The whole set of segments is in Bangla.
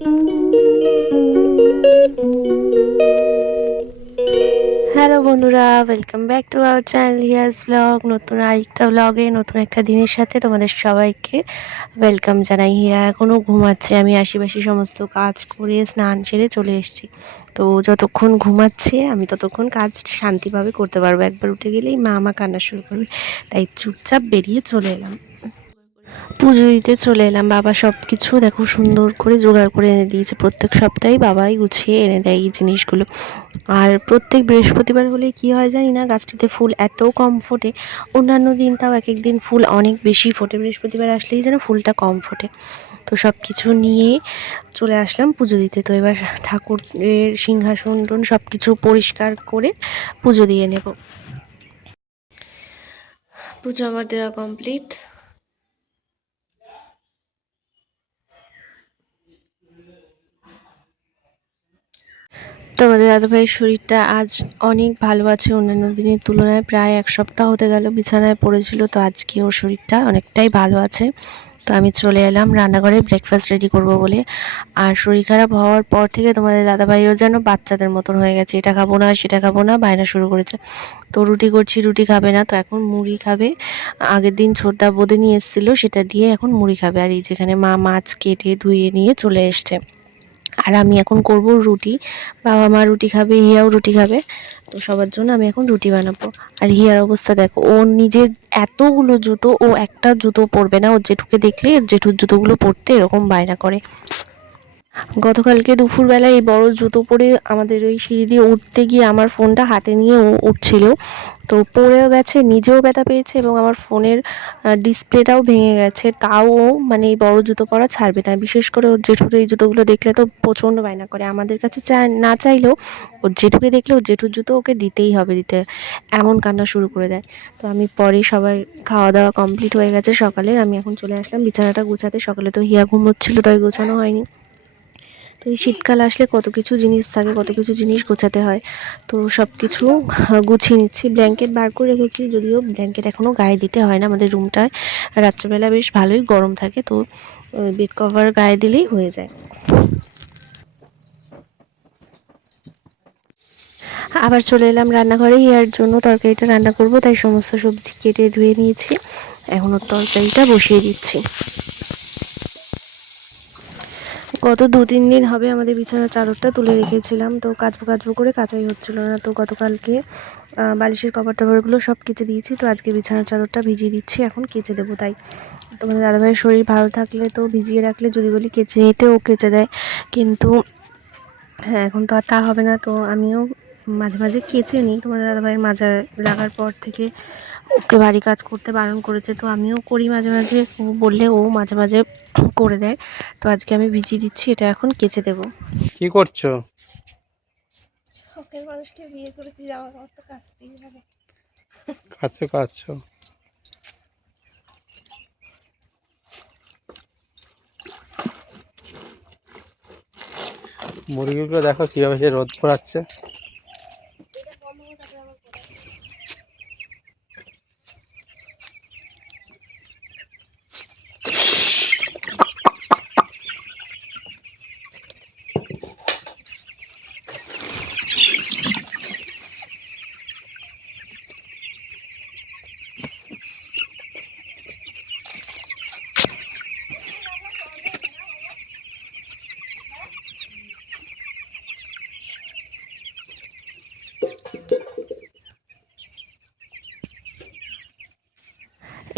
হ্যালো বন্ধুরা, welcome back to our channel here's blog. নতুন আরেকটা ব্লগে নতুন একটা দিনের সাথে তোমাদের সবাইকে ওয়েলকাম জানাই। হিয়া এখনও ঘুমাচ্ছে। আমি আশিপাশি সমস্ত কাজ করে স্নান সেরে চলে এসেছি। তো যতক্ষণ ঘুমাচ্ছে আমি ততক্ষণ কাজ শান্তিভাবে করতে পারবো। একবার উঠে গেলেই মা আমার কান্না শুরু করবে, তাই চুপচাপ বেরিয়ে চলে এলাম। পুজো দিতে চলে এলাম। বাবা সব কিছু দেখো সুন্দর করে জোগাড় করে এনে দিয়েছে। প্রত্যেক সপ্তাহে বাবাই গুছিয়ে এনে দেয় এই জিনিসগুলো। আর প্রত্যেক বৃহস্পতিবার হলে কি হয় জানি না, গাছটিতে ফুল এত কম ফোটে। অন্যান্য দিন তাও এক এক দিন ফুল অনেক বেশি ফোটে, বৃহস্পতিবার আসলেই যেন ফুলটা কম ফোটে। তো সব কিছু নিয়ে চলে আসলাম পুজো দিতে। তো এবার ঠাকুরের সিংহাসন সব কিছু পরিষ্কার করে পুজো দিয়ে নেব। পুজো আমার দেওয়া কমপ্লিট। তো আমাদের দাদাভাইয়ের শরীরটা আজ অনেক ভালো আছে অন্যান্য দিনের তুলনায়। প্রায় এক সপ্তাহ হতে গেল বিছানায় পড়েছিল, তো আজকে ওর শরীরটা অনেকটাই ভালো আছে। তো আমি চলে এলাম রান্নাঘরে ব্রেকফাস্ট রেডি করব বলে। আর শরীর খারাপ হওয়ার পর থেকে তোমাদের দাদাভাইও যেন বাচ্চাদের মতন হয়ে গেছে, এটা খাবো না সেটা খাবো না বায়না শুরু করেছে। তো রুটি করছি, রুটি খাবে না, তো এখন মুড়ি খাবে। আগের দিন ছোটদা বোঁদে নিয়ে এসেছিলো, সেটা দিয়ে এখন মুড়ি খাবে। আর এই যেখানে মা মাছ কেটে ধুয়ে নিয়ে চলে এসছে। আর আমি এখন করব রুটি। বাবা মা রুটি খাবে, হিয়াও রুটি খাবে। তো সবার জন্য আমি এখন রুটি বানাবো। আর হিয়ার অবস্থা দেখো, ও নিজের এতগুলো জুতো, ও একটা জুতো পরবে না। ওর জেঠুকে দেখলে ওর জেঠুর জুতোগুলো পরতে এরকম বায়না করে। গতকালকে দুপুরবেলায় এই বড় জুতো পরে আমাদের ওই সিঁড়ি দিয়ে উঠতে গিয়ে আমার ফোনটা হাতে নিয়ে ও উঠছিল। তো পড়েও গেছে, নিজেও ব্যথা পেয়েছে এবং আমার ফোনের ডিসপ্লেটাও ভেঙে গেছে। তাও ও মানে এই বড় জুতো পরা ছাড়বে না। বিশেষ করে ওর জেঠুর এই জুতোগুলো দেখলে তো প্রচণ্ড বায়না করে। আমাদের কাছে না চাইলেও ওর জেঠুকে দেখলে ওর জেঠুর জুতো ওকে দিতেই হবে, দিতে এমন কান্না শুরু করে দেয়। তো আমি পরে সবাই খাওয়া দাওয়া কমপ্লিট হয়ে গেছে সকালের, আমি এখন চলে আসলাম বিছানাটা গুছাতে। সকালে তো হিয়া ঘুমোচ্ছিল, তাই গোছানো হয়নি। তো এই শীতকাল আসলে কত কিছু জিনিস থাকে, কত কিছু জিনিস গোছাতে হয়। তো সব কিছু গুছিয়ে নিচ্ছি। ব্ল্যাঙ্কেট বার করে রেখেছি, যদিও ব্ল্যাঙ্কেট এখনও গায়ে দিতে হয় না। আমাদের রুমটায় রাত্রেবেলা বেশ ভালোই গরম থাকে, তো বেড কভার গায়ে দিলেই হয়ে যায়। আবার চলে এলাম রান্নাঘরে। হিয়ার জন্য তরকারিটা রান্না করব, তাই সমস্ত সবজি কেটে ধুয়ে নিয়েছি। এখন ওর তরকারিটা বসিয়ে দিচ্ছি। গত 2-3 দিন হবে আমাদের বিছানার চাদরটা তুলে রেখেছিলাম, তো কাচবো কাচবো করে কাচাই হচ্ছিল না। তো গতকালকে বালিশের কভার টভারগুলো সব কেচে দিয়েছি। তো আজকে বিছানার চাদরটা ভিজিয়ে দিচ্ছি, এখন কেচে দেবো। তাই তোমাদের দাদাভাইয়ের শরীর ভালো থাকলে তো ভিজিয়ে রাখলে যদি বলি কেচে দিতে ও কেচে দেয়, কিন্তু হ্যাঁ এখন তো আর তা হবে না। তো আমিও মাঝে মাঝে কেচে নিই। তোমাদের দাদাভাইয়ের মাজার লাগার পর থেকে ওকে বাড়ি কাজ করতে বারণ করেছে, তো আমিও করি মাঝে মাঝে। ও বললে ও মাঝে মাঝে করে দেয়। তো আজকে আমি ভিজিয়ে দিচ্ছি, এটা এখন কেচে দেবো। কি করছো? শখের মানুষকে বিয়ে করেছি, জামা কাপড় তো কাচতেই হবে। কাছে কাছো। মুরগিগুলো দেখো কিভাবে সে রোদ পোড়াচ্ছে।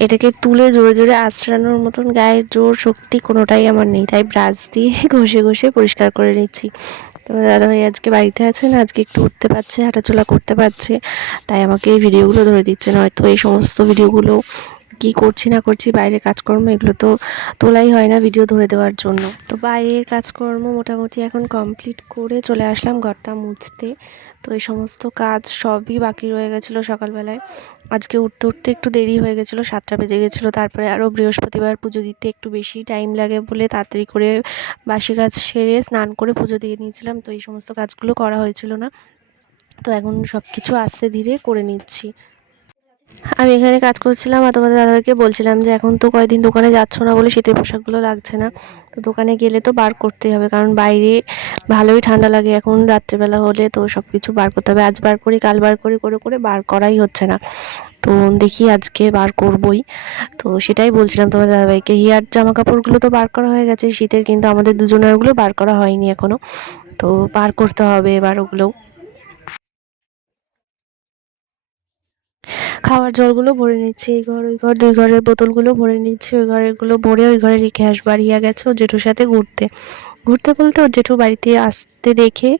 এটাকে তুলে জোরে জোরে আঁচড়ানোর মতন গায়ের জোর শক্তি কোনোটাই আমার নেই, তাই ব্রাশ দিয়ে ঘষে ঘষে পরিষ্কার করে নিচ্ছি। তো দাদাভাই আজকে বাড়িতে আছে না, আজকে একটু উঠতে পারছে, হাঁটাচলা করতে পারছে, তাই আমাকে এই ভিডিওগুলো ধরে দিচ্ছে। নয়তো এই সমস্ত ভিডিওগুলো কি করছি না করছি, বাইরে কাজকর্ম, এগুলো তো তোলাই হয় না ভিডিও ধরে দেওয়ার জন্য। তো বাইরের কাজকর্ম মোটামুটি এখন কমপ্লিট করে চলে আসলাম ঘরটা মুছতে। তো এই সমস্ত কাজ সবই বাকি রয়ে গেছিলো সকালবেলায়। আজকে উঠতে উঠতে একটু দেরি হয়ে গেছিলো, 7টা বেজে গেছিলো। তারপরে আরও বৃহস্পতিবার পুজো দিতে একটু বেশি টাইম লাগে বলে তাড়াতাড়ি করে বাসি কাজ সেরে স্নান করে পুজো দিয়ে নিয়েছিলাম। তো এই সমস্ত কাজগুলো করা হয়েছিল না, তো এখন সব কিছু আস্তে ধীরে করে নিচ্ছি। আমি এখানে কাজ করছিলাম আর তোমাদের দাদাভাইকে বলছিলাম যে এখন তো কয়েকদিন দোকানে যাচ্ছ না বলে শীতের পোশাকগুলো লাগছে না, তো দোকানে গেলে তো বার করতেই হবে, কারণ বাইরে ভালোই ঠান্ডা লাগে এখন রাত্রেবেলা হলে, তো সব কিছু বার করতে হবে। আজ বার করি কাল বার করি করে করে বার করাই হচ্ছে না, তো দেখি আজকে বার করবই। তো সেটাই বলছিলাম তোমাদের দাদাভাইকে, হিয়ার জামা কাপড়গুলো তো বার করা হয়ে গেছে শীতের, কিন্তু আমাদের দুজনেরগুলো বার করা হয়নি এখনো, তো বার করতে হবে এবার ওগুলো। খাওয়ার জলগুলো ভরে নিচ্ছি, এই ঘর ওই ঘর, দুই ঘরের বোতলগুলো ভরে নিচ্ছি, ওই ঘরেরগুলো ভরে ওই ঘরে রেখে আসবো। আর ইয়া গেছে ওর জেঠুর সাথে ঘুরতে, ঘুরতে বলতে ওর জেঠু বাড়িতে আসতে দেখে,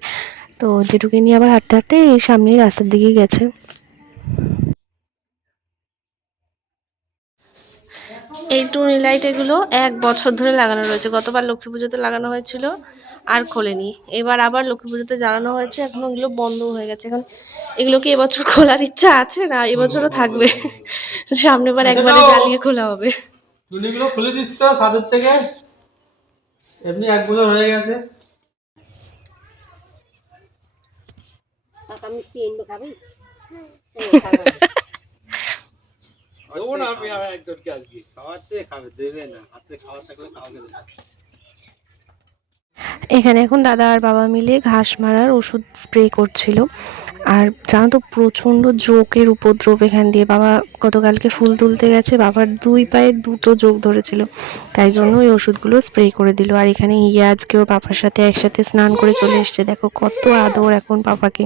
তো জেঠুকে নিয়ে আবার হাঁটতে হাঁটতে এই সামনেই রাস্তার দিকেই গেছে। এই টুনি লাইট এগুলো 1 বছর ধরে লাগানো রয়েছে, গতবার লক্ষ্মী পুজোতে লাগানো হয়েছিল আর খোলেনি, এবার আবার লক্ষ্মী পুজোতে জ্বালানো হয়েছে, এখন ওগুলো বন্ধ হয়ে গেছে। এখন এগুলো কি এবছর খোলার ইচ্ছা আছে, না এবছরও থাকবে, সামনের বার একবারে জ্বালিয়ে খোলা হবে। টুনিগুলো খুলে দিস তো ছাদের থেকে, এমনি 1 বছর হয়ে গেছে। এখানে এখন দাদা আর বাবা মিলে ঘাস মারার ওষুধ স্প্রে করছিল। আর জানো তো প্রচণ্ড জোকের উপদ্রব এখান দিয়ে, বাবা গতকালকে ফুল তুলতে গেছে, বাবার 2 পায়ে 2টো জোক ধরেছিল, তাই জন্য ওই ওষুধগুলো স্প্রে করে দিল। আর এখানে ইয়ে আজকে ওর পাপার সাথে একসাথে স্নান করে চলে এসছে, দেখো কত আদর এখন পাপাকে।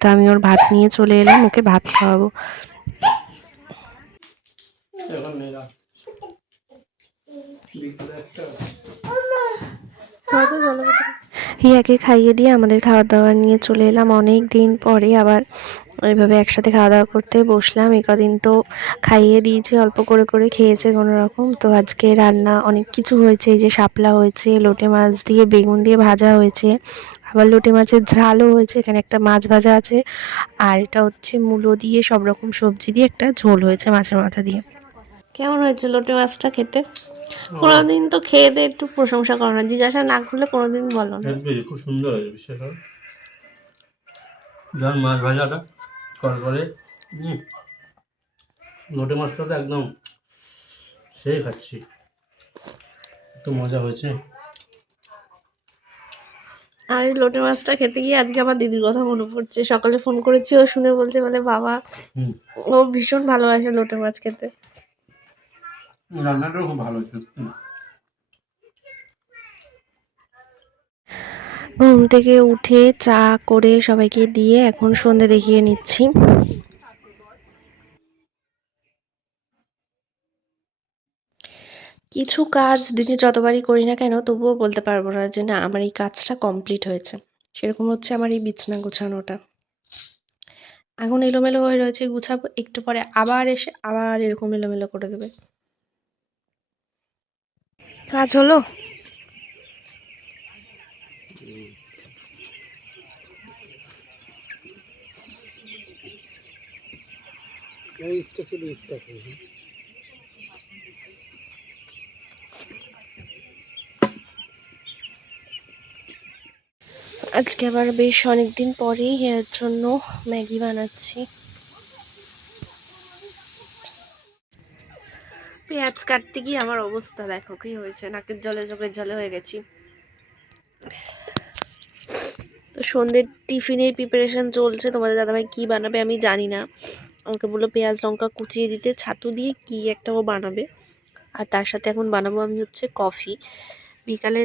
তা আমি ওর ভাত নিয়ে চলে এলাম, ওকে ভাত খাওয়াবো। হিয়াকে খাইয়ে দিয়ে আমাদের খাওয়া দাওয়া নিয়ে চলে এলাম, অনেক দিন পরে আবার ওইভাবে একসাথে খাওয়া দাওয়া করতে বসলাম। এই কদিন তো খাইয়ে দিয়েছি, অল্প করে করে খেয়েছে কোনো রকম। তো আজকে রান্না অনেক কিছু হয়েছে, এই যে শাপলা হয়েছে, লোটে মাছ দিয়ে বেগুন দিয়ে ভাজা হয়েছে, আবার লোটে মাছের ঝালও হয়েছে, এখানে একটা মাছ ভাজা আছে, আর এটা হচ্ছে মূলো দিয়ে সব রকম সবজি দিয়ে একটা ঝোল হয়েছে মাছের মাথা দিয়ে। কেমন হয়েছে লোটে মাছটা খেতে? কোনোদিন তো খেয়ে দিয়ে একটু প্রশংসা করো না, জিজ্ঞাসা না করলে কোনোদিন বলো না। খুব সুন্দর হয়েছে বিশেষ করে যার মাছ ভাজাটা কর করে। লোটে মাছটা তো একদম সেই খাচ্ছি, এত মজা হয়েছে। আর এই লোটে মাছটা খেতে গিয়ে আজকে আমার দিদির কথা মনে পড়ছে, সকালে ফোন করেছি, ও শুনে বলছে, বলে বাবা ও ভীষণ ভালোবাসে লোটে মাছ খেতে। রান্নাটাও খুব ভালো হয়েছে। ঘুম থেকে উঠে চা করে সবাইকে দিয়ে এখন সন্ধে দেখিয়ে নিচ্ছি। কিছু কাজ দিদি যতবারই করি না কেন তবুও বলতে পারবো না যে না আমার এই কাজটা কমপ্লিট হয়েছে। সেরকম হচ্ছে আমার এই বিছনা গোছানোটা, এখন এলোমেলো হয়ে রয়েছে, গুছাবো একটু পরে, আবার এসে আবার এরকম এলোমেলো করে দেবে। কাজ হলো? আজকে আবার বেশ অনেকদিন পরেই এর জন্য ম্যাগি বানাচ্ছি। পেঁয়াজ কাটতে গিয়ে আমার অবস্থা দেখো কি হয়েছে, নাকের জলে চোখের জলে হয়ে গেছি। তো সন্ধ্যের টিফিনের প্রিপারেশন চলছে, তোমাদের দাদাভাই কি বানাবে আমি জানি না, আমাকে বললো পেঁয়াজ লঙ্কা কুচিয়ে দিতে, ছাতু দিয়ে কি একটা ও বানাবে। আর তার সাথে এখন বানাবো আমি হচ্ছে কফি। বিকালে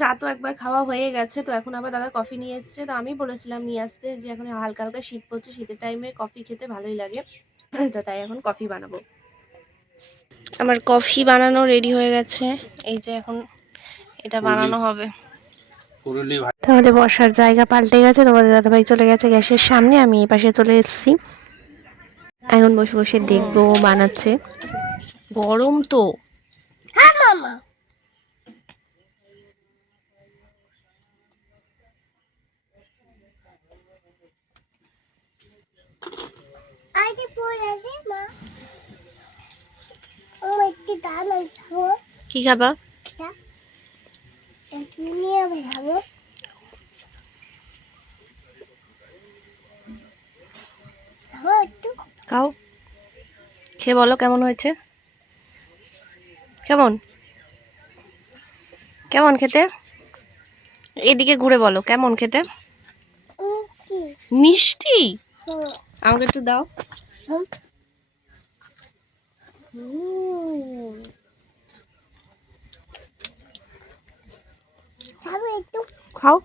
চা তো একবার খাওয়া হয়ে গেছে, তো এখন আবার দাদা কফি নিয়ে এসছে, তো আমি বলেছিলাম নিয়ে আসতে যে এখন হালকা হালকা শীত পড়ছে, শীতের টাইমে কফি খেতে ভালোই লাগে, তো তাই এখন কফি বানাবো। আমার কফি বানানো রেডি হয়ে গেছে, এই যে এখন এটা বানানো হবে। তোমাদের বসার জায়গা পাল্টে গেছে, তোমাদের দাদাভাই চলে গেছে গ্যাসের সামনে, আমি এই পাশে চলে এসেছি, এখন বসে বসে দেখবো ও বানাচ্ছে। গরম তো। কি খাবা? খাও, খেয়ে বলো কেমন হয়েছে, কেমন কেমন খেতে, এদিকে ঘুরে বলো কেমন খেতে। মিষ্টি, আমাকে একটু দাও। খাও।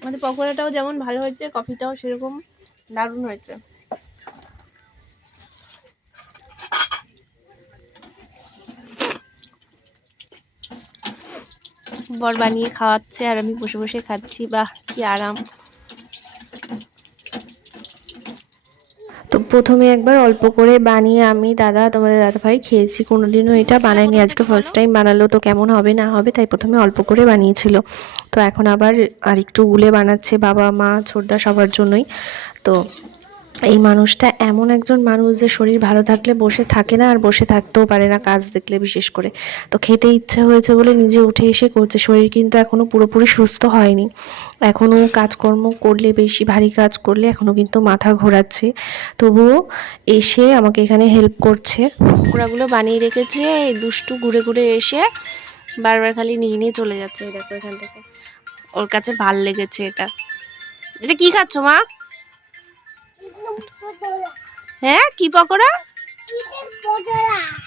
আমাদের পকোড়াটাও যেমন ভালো হয়েছে, কফিটাও সেরকম দারুণ হয়েছে। বর বানিয়ে খাওয়াচ্ছে আর আমি বসে বসে খাচ্ছি, বাহ কি আরাম। তো প্রথমে একবার অল্প করে বানিয়ে আমি তোমাদের দাদাভাই খেয়েছি, কোনোদিনও এটা বানাইনি, আজকে ফার্স্ট টাইম বানালো, তো কেমন হবে না হবে তাই প্রথমে অল্প করে বানিয়েছিল। তো এখন আবার আরেকটু গুলে বানাচ্ছে, বাবা মা ছোটদা সবার জন্যই। তো এই মানুষটা এমন একজন মানুষ যে শরীর ভালো থাকলে বসে থাকে না, আর বসে থাকতেও পারে না কাজ দেখলে বিশেষ করে। তো খেতে ইচ্ছা হয়েছে বলে নিজে উঠে এসে করছে, শরীর কিন্তু এখনও পুরোপুরি সুস্থ হয়নি, এখনও কাজকর্ম করলে, বেশি ভারী কাজ করলে এখনও কিন্তু মাথা ঘোরাচ্ছে, তবুও এসে আমাকে এখানে হেল্প করছে। ওরাগুলো বানিয়ে রেখেছে, এই দুষ্টু ঘুরে ঘুরে এসে বারবার খালি নিয়ে নিয়ে চলে যাচ্ছে। এই দেখো এখান থেকে, ওর কাছে ভাল লেগেছে এটা। এটা কি খাচ্ছ মা? হ্যাঁ কি পকোড়া?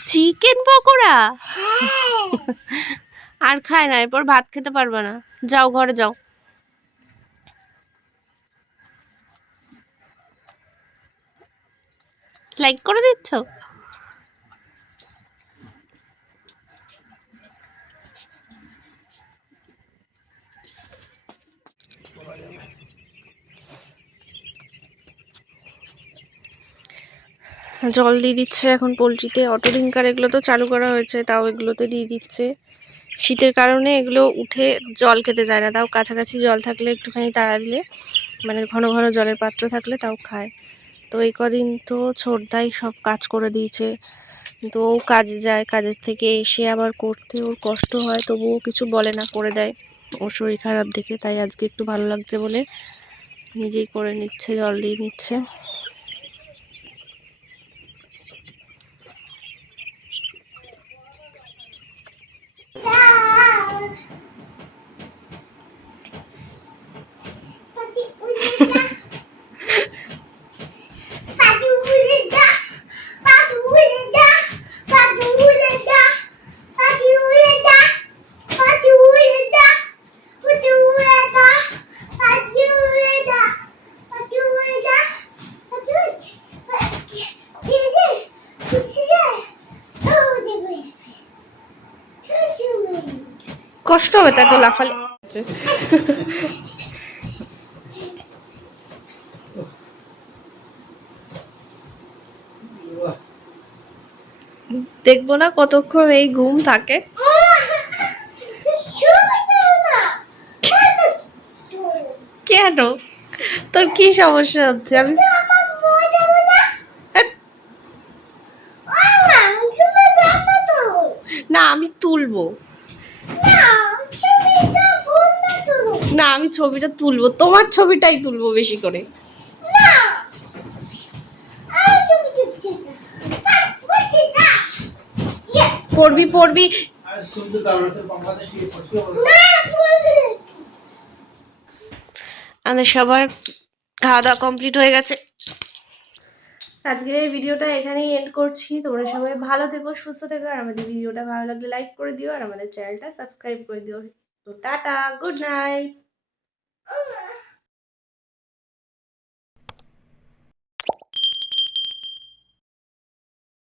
চিকেন পকোড়া। আর খায় না, এরপর ভাত খেতে পারবে না, যাও ঘরে যাও। লাইক করে দিচ্ছ? জল দিয়ে দিচ্ছে এখন পোলট্রিতে, অটো ডিঙ্কার এগুলো তো চালু করা হয়েছে, তাও এগুলোতে দিয়ে দিচ্ছে। শীতের কারণে এগুলো উঠে জল খেতে যায় না, তাও কাছাকাছি জল থাকলে একটুখানি তাড়া দিলে, মানে ঘন ঘন জলের পাত্র থাকলে তাও খায়। তো এই কদিন তো ছোটদাই সব কাজ করে দিয়েছে, কিন্তু ও কাজে যায়, কাজের থেকে এসে আবার করতে ওর কষ্ট হয়, তবুও কিছু বলে না, করে দেয়। ওর শরীর খারাপ দেখে, তাই আজকে একটু ভালো লাগছে বলে নিজেই করে নিচ্ছে, জল দিয়ে নিচ্ছে। কষ্ট হবে তাই তো লাফালে। দেখবো না কতক্ষণ এই ঘুম থাকে। কেন, তোর কি সমস্যা হচ্ছে? আমি না, আমি তুলবো না, আমি ছবিটা তুলবো, তোমার ছবিটাই তুলবো বেশি করে। পড়বি পড়বি। আমাদের সবার খাওয়া দাওয়া কমপ্লিট হয়ে গেছে। আজকের এই ভিডিওটা এখানেই এন্ড করছি। তোমরা সবাই ভালো থেকো, সুস্থ থেকো, আর আমাদের ভিডিওটা ভালো লাগলে লাইক করে দিও, আর আমাদের চ্যানেলটা সাবস্ক্রাইব করে দিও। তো টাটা, গুড নাইট।